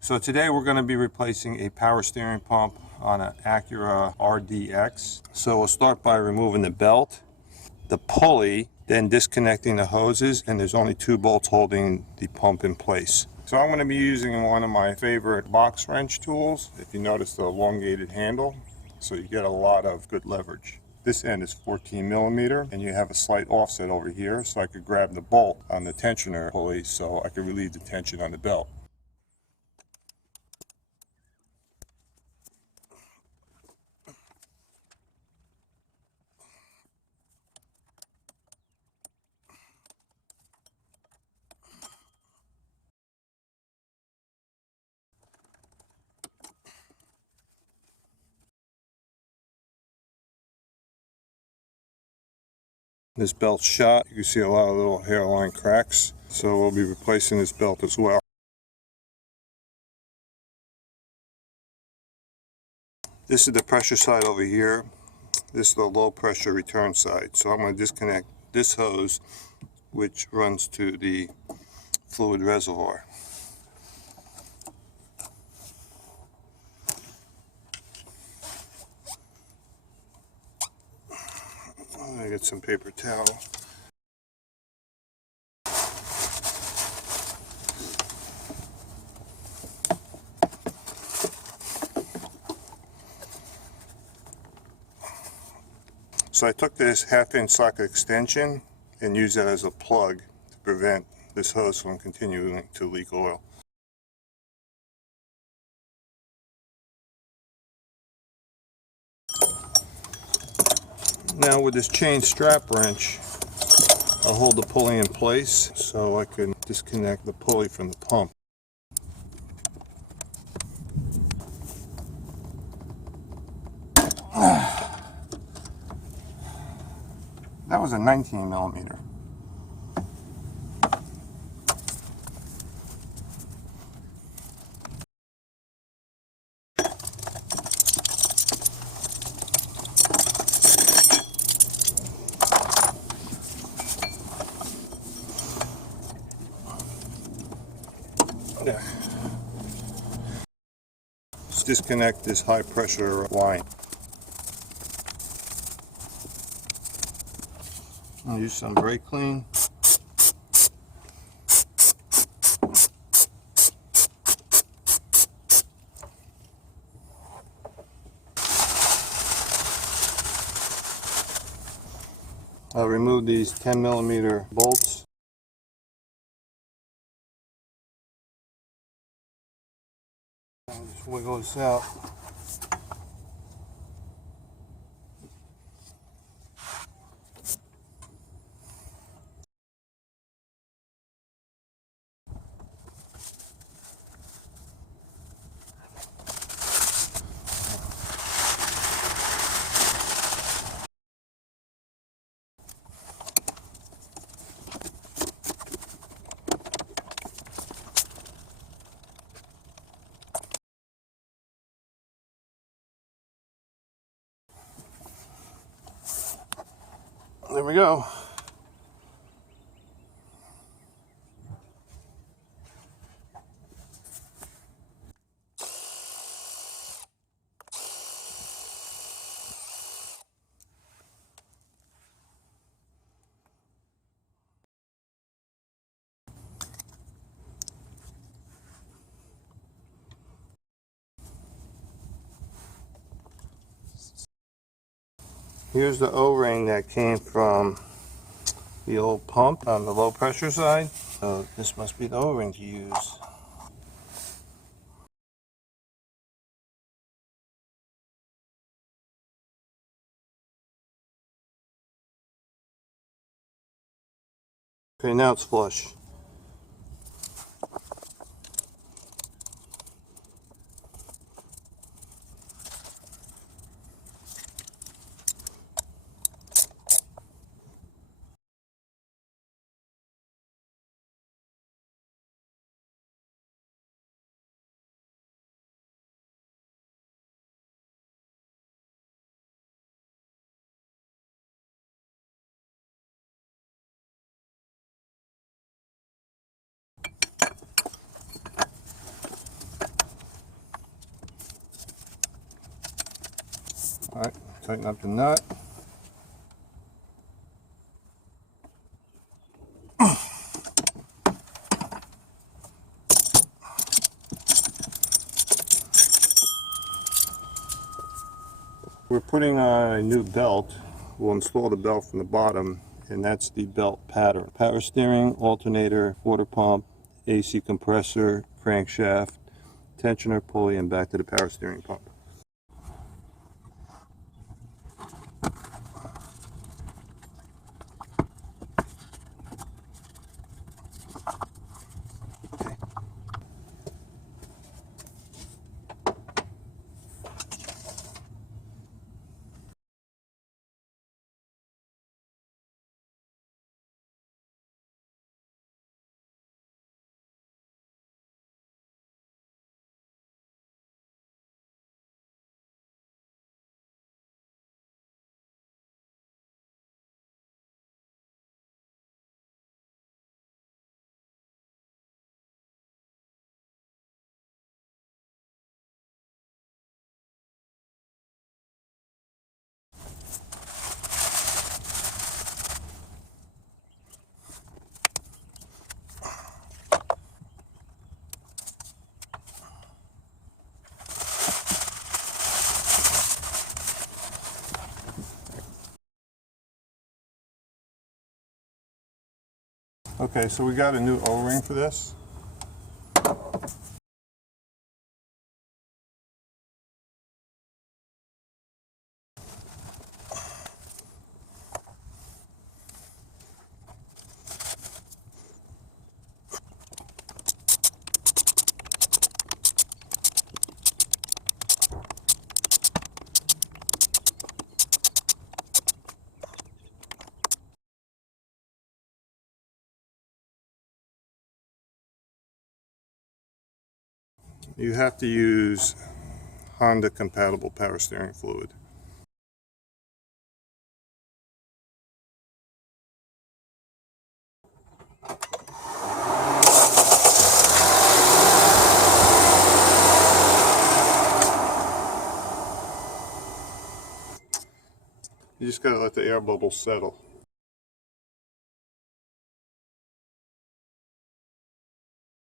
So today we're going to be replacing a power steering pump on an Acura RDX. So we'll start by removing the belt, the pulley, then disconnecting the hoses, and there's only 2 bolts holding the pump in place. So I'm going to be using one of my favorite box wrench tools. If you notice the elongated handle, so you get a lot of good leverage. This end is 14 millimeter, and you have a slight offset over here, so I could grab the bolt on the tensioner pulley so I could relieve the tension on the belt. This belt's shot. You can see a lot of little hairline cracks, so we'll be replacing this belt as well. This is the pressure side over here. This is the low pressure return side. So I'm going to disconnect this hose, which runs to the fluid reservoir. I get some paper towel. So I took this 1/2-inch socket extension and used that as a plug to prevent this hose from continuing to leak oil. Now with this chain strap wrench, I'll hold the pulley in place so I can disconnect the pulley from the pump. That was a 19 millimeter. Yeah. Let's disconnect this high pressure line. I'll use some brake clean. I'll remove these 10 millimeter bolts. I'll just wiggle this out. There we go. Here's the O-ring that came from the old pump on the low pressure side. So this must be the O-ring to use. Okay, now it's flush. Alright, tighten up the nut. We're putting on a new belt. We'll install the belt from the bottom, and that's the belt pattern. Power steering, alternator, water pump, AC compressor, crankshaft, tensioner, pulley, and back to the power steering pump. Okay, so we got a new O-ring for this. You have to use Honda compatible power steering fluid. You just gotta let the air bubbles settle.